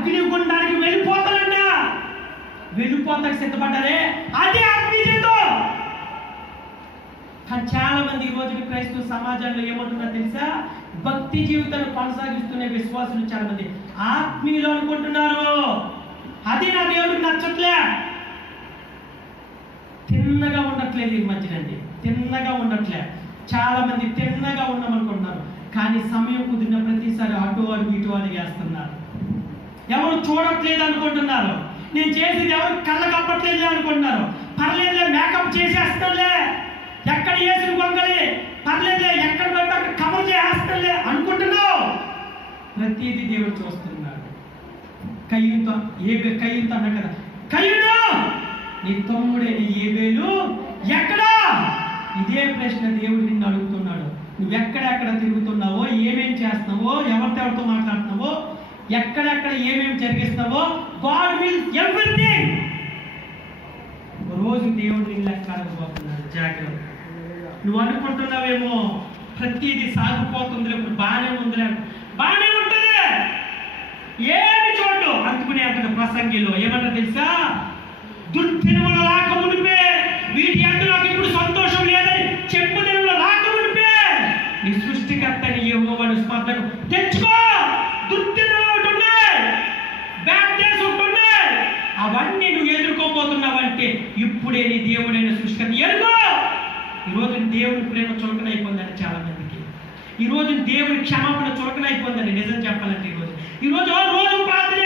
అగ్నిగుండానికి వెళ్ళిపోతారంట. వెళ్ళిపోతానికి సిద్ధపడ్డారే, అదే ఆత్మీయ జీవితం. కానీ చాలా మంది ఈ రోజు క్రైస్తవ సమాజంలో ఏమంటున్నారో తెలుసా? భక్తి జీవితాన్ని కొనసాగిస్తున్న విశ్వాసులు చాలా మంది ఆత్మీయులు అనుకుంటున్నారు. అది నా దేవుడికి నచ్చట్లే. తిన్నగా ఉండట్లేదు ఈ మధ్యనండి, తిన్నగా ఉండట్లే. చాలా మంది తిన్నగా ఉన్నామనుకుంటున్నారు, కానీ సమయం కుదిరిన ప్రతిసారి అటు అడుగు ఇటు అడుగు వేస్తున్నారు. ఎవరు చూడట్లేదు అనుకుంటున్నారు. నేను చేసేది ఎవరు కళ్ళ కప్పట్లేదు అనుకుంటున్నారు. పర్లేదులే, మేకప్ చేసేస్తానులే, ఎక్కడ వేసిన గొంగలి పర్లేదులే, ఎక్కడ పడితే అక్కడ కవర్ చేసేస్తానులే అనుకుంటున్నావు. ప్రతిదీ దేవుడు చూస్తున్నాడు. కయ్యూతో అన్నా కదా, కయ్యూడు నీ తమ్ముడే నీ ఏబేలు ఎక్కడా? ఇదే ప్రశ్న దేవుడు నిన్ను అడుగుతున్నాడు. నువ్వు ఎక్కడెక్కడ తిరుగుతున్నావో, ఏమేం చేస్తున్నావో, ఎవరితో మాట్లాడుతున్నావో, ఎక్కడెక్కడ ఏమేమి జరిగిస్తావో, గాడ్ విల్ ఎవ్రీథింగ్. రోజు దేవుడు నిన్ను లెక్క అడగబోతున్నాడు. జాగ్రత్త. నువ్వు అనుకుంటున్నావేమో ప్రతిదీ సాగిపోతుంది, ఇప్పుడు బాగానే ఉందిలే, బాగానే ఉంటుంది, ఏమి చూడు అందుకునే అంటాడు ప్రసంగిలో. ఏమన్నా తెలుసా? దుర్దినములు రాక మునిపే వీటి అంటూ నాకు ఇప్పుడు సంతోషం లేదని చెప్పు దినములు రాక మునిపే నీ సృష్టికర్తని యెహోవాను స్మరణకు తెచ్చుకో. దుర్దినాలు ఉంటున్నాయి, బ్యాడ్ డేస్ ఉంటున్నాయి, అవన్నీ నువ్వు ఎదుర్కోబోతున్నావంటే ఇప్పుడే నీ దేవుడైన సృష్టికర్త ఎరుగో. ఈరోజు దేవుని ప్రేమ చులకనైపోయిందండి చాలా మందికి. ఈరోజు దేవుని క్షమాపణ చులకనైపోయిందండి. నిజం చెప్పాలంటే ఈరోజు రోజు ప్రార్థన